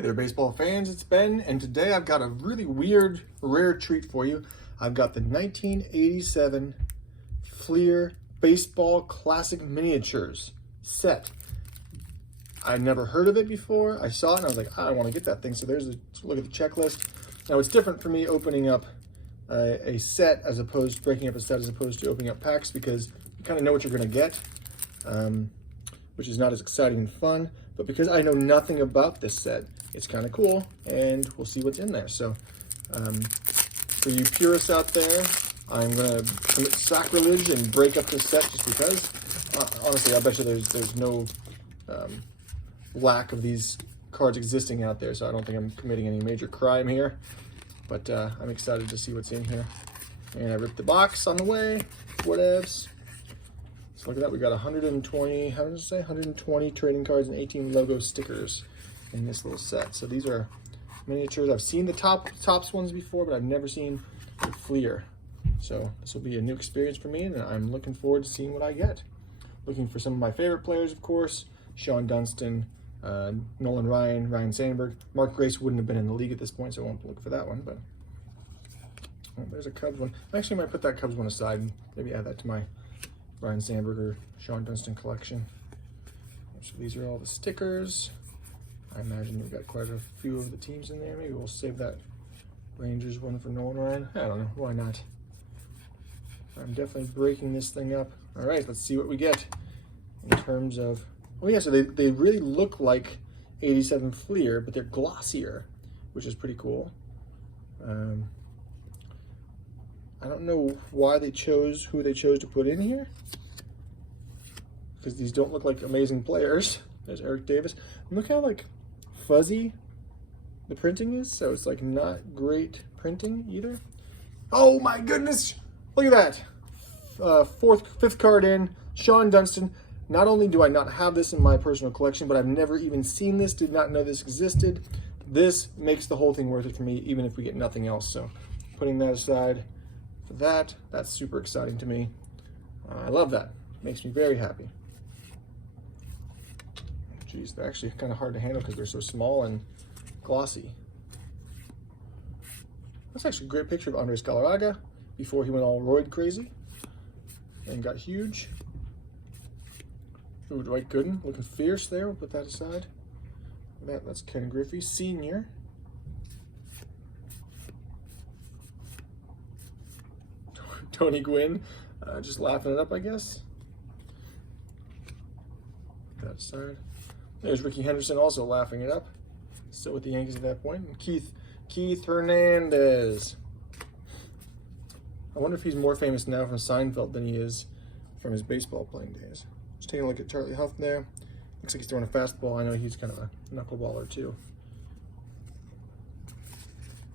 Hey there, baseball fans, it's Ben, and today I've got a really weird, rare treat for you. I've got the 1987 Fleer Baseball Classic Miniatures set. I'd never heard of it before. I saw it and I was like, I want to get that thing. So there's a look at the checklist. Now it's different for me opening up a set as opposed to breaking up a set as opposed to opening up packs, because you kind of know what you're going to get, which is not as exciting and fun. But because I know nothing about this set, it's kind of cool, and we'll see what's in there. So for you purists out there, I'm going to commit sacrilege and break up this set just because. Honestly, I bet you there's no lack of these cards existing out there, so I don't think I'm committing any major crime here. But I'm excited to see what's in here. And I ripped the box on the way, whatevs. So look at that, we got 120, how does it say? 120 trading cards and 18 logo stickers in this little set. So these are miniatures. I've seen the Topps ones before, but I've never seen the Fleer. So this will be a new experience for me, and I'm looking forward to seeing what I get. Looking for some of my favorite players, of course. Sean Dunston, Nolan Ryan, Ryan Sandberg. Mark Grace wouldn't have been in the league at this point, so I won't look for that one. But oh, there's a Cubs one. I actually might put that Cubs one aside and maybe add that to my Ryan Sandberg or Sean Dunston collection. So these are all the stickers. I imagine we've got quite a few of the teams in there. Maybe we'll save that Rangers one for Nolan Ryan. I don't know, why not? I'm definitely breaking this thing up. All right, let's see what we get in terms of, oh yeah, so they really look like 87 Fleer, but they're glossier, which is pretty cool. I don't know why they chose who they chose to put in here, because these don't look like amazing players. There's Eric Davis. And look how like fuzzy the printing is, so it's like not great printing either. Oh my goodness, look at that. Fifth card in, Sean Dunston. Not only do I not have this in my personal collection, but I've never even seen this, did not know this existed. This makes the whole thing worth it for me, even if we get nothing else. So putting that aside for that, that's super exciting to me. I love that. Makes me very happy. Geez, they're actually kind of hard to handle because they're so small and glossy. That's actually a great picture of Andres Galarraga before he went all roid crazy and got huge. Ooh, Dwight Gooden looking fierce there. We'll put that aside. That's Ken Griffey Sr. Tony Gwynn, just laughing it up, I guess. Put that aside. There's Ricky Henderson also laughing it up. Still with the Yankees at that point. And Keith Hernandez. I wonder if he's more famous now from Seinfeld than he is from his baseball playing days. Just taking a look at Charlie Huff there. Looks like he's throwing a fastball. I know he's kind of a knuckleballer too.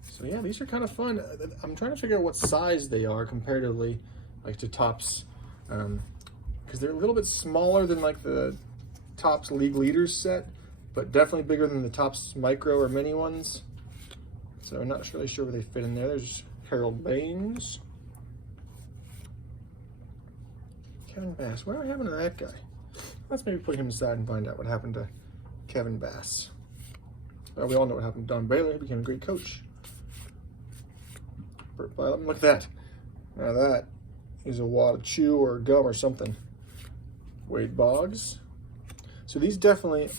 So yeah, these are kind of fun. I'm trying to figure out what size they are comparatively, like to Topps, because they're a little bit smaller than like the Topps League Leaders set, but definitely bigger than the Topps Micro or Mini ones. So I'm not really sure where they fit in there. There's Harold Baines. Kevin Bass. What happened to that guy? Let's maybe put him aside and find out what happened to Kevin Bass. Well, we all know what happened to Don Baylor. He became a great coach. Look at that. Now that is a wad of chew or gum or something. Wade Boggs. So these definitely,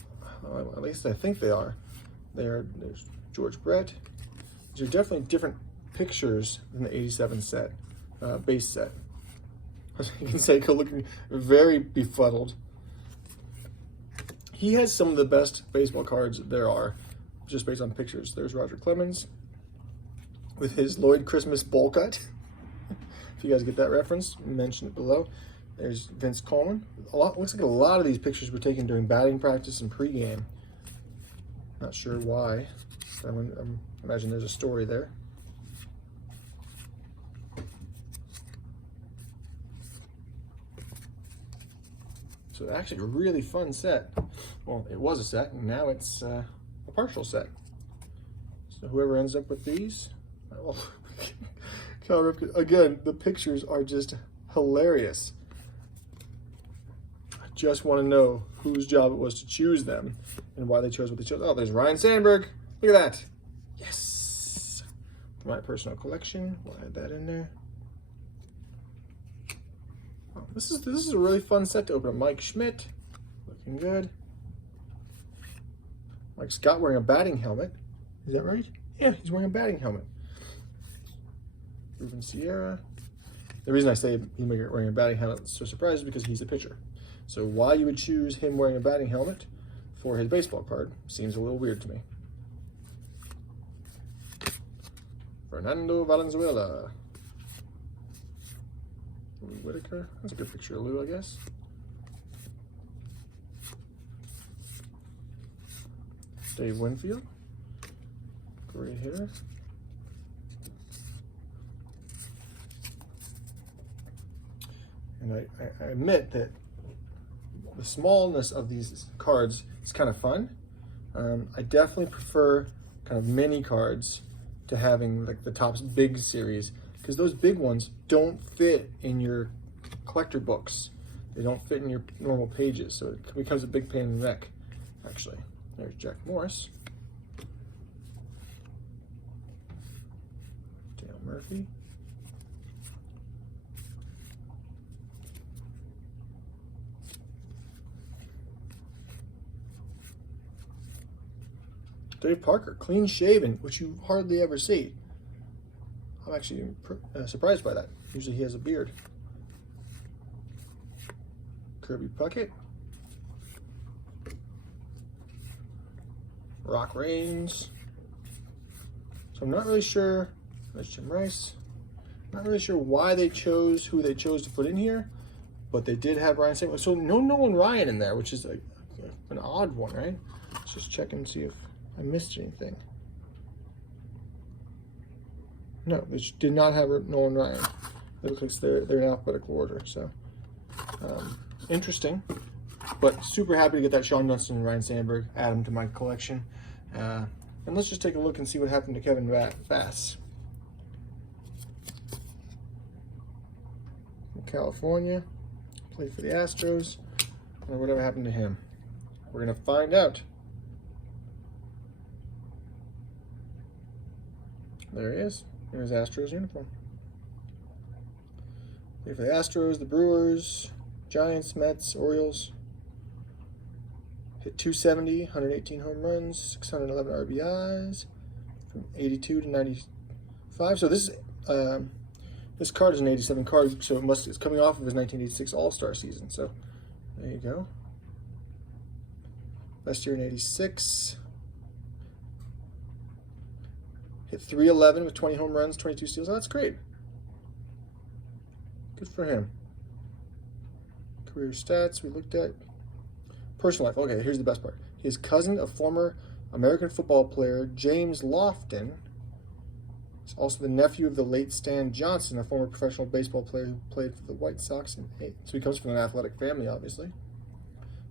at least I think they are. There's George Brett. These are definitely different pictures than the 87 set, base set. As you can say, looking very befuddled. He has some of the best baseball cards there are, just based on pictures. There's Roger Clemens with his Lloyd Christmas bowl cut. If you guys get that reference, mention it below. There's Vince Coleman. Looks like a lot of these pictures were taken during batting practice and pregame. Not sure why. I imagine there's a story there. So actually a really fun set. Well, it was a set, and now it's a partial set. So whoever ends up with these, again, the pictures are just hilarious. just want to know whose job it was to choose them and why they chose what they chose. Oh, there's Ryan Sandberg. Look at that. Yes. For my personal collection. We'll add that in there. Oh, this is a really fun set to open. Mike Schmidt. Looking good. Mike Scott wearing a batting helmet. Is that right? Yeah, he's wearing a batting helmet. Ruben Sierra. The reason I say he's wearing a batting helmet is so surprised is because he's a pitcher. So why you would choose him wearing a batting helmet for his baseball card seems a little weird to me. Fernando Valenzuela. Lou Whitaker. That's a good picture of Lou, I guess. Dave Winfield. Great hitter. And I admit that the smallness of these cards is kind of fun. I definitely prefer kind of mini cards to having like the Topps big series, because those big ones don't fit in your collector books. They don't fit in your normal pages, so it becomes a big pain in the neck, actually. There's Jack Morris. Dale Murphy. Dave Parker, clean shaven, which you hardly ever see. I'm actually surprised by that. Usually he has a beard. Kirby Puckett. Rock Reigns. So I'm not really sure. There's Jim Rice. Not really sure why they chose who they chose to put in here, but they did have Ryan Sandberg. So no Nolan Ryan in there, which is an odd one, right? Let's just check and see if I missed anything. No, they did not have Nolan Ryan. It looks like they're in alphabetical order. So interesting, but super happy to get that Sean Dunston and Ryan Sandberg, add them to my collection. And let's just take a look and see what happened to Kevin Bass. From California, played for the Astros. Or whatever happened to him. We're gonna find out. There he is. In his Astros uniform. Played for the Astros, the Brewers, Giants, Mets, Orioles. Hit 270, 118 home runs, 611 RBIs, from 82 to 95. So this card is an 87 card, so it's coming off of his 1986 All-Star season. So there you go. Last year in 86. Hit 311 with 20 home runs, 22 steals. Oh, that's great. Good for him. Career stats we looked at. Personal life. Okay, here's the best part. He is cousin of former American football player James Lofton. He's also the nephew of the late Stan Johnson, a former professional baseball player who played for the White Sox. So he comes from an athletic family, obviously.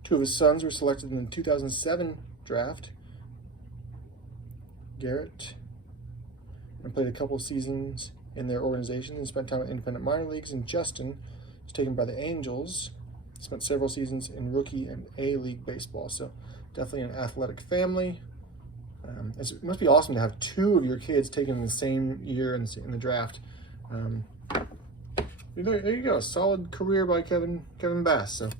Two of his sons were selected in the 2007 draft. Garrett, and played a couple of seasons in their organization and spent time in independent minor leagues. And Justin was taken by the Angels. Spent several seasons in rookie and A-League baseball. So definitely an athletic family. It must be awesome to have two of your kids taken in the same year in the draft. There you go. Solid career by Kevin Bass. So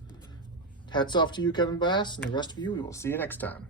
hats off to you, Kevin Bass, and the rest of you. We will see you next time.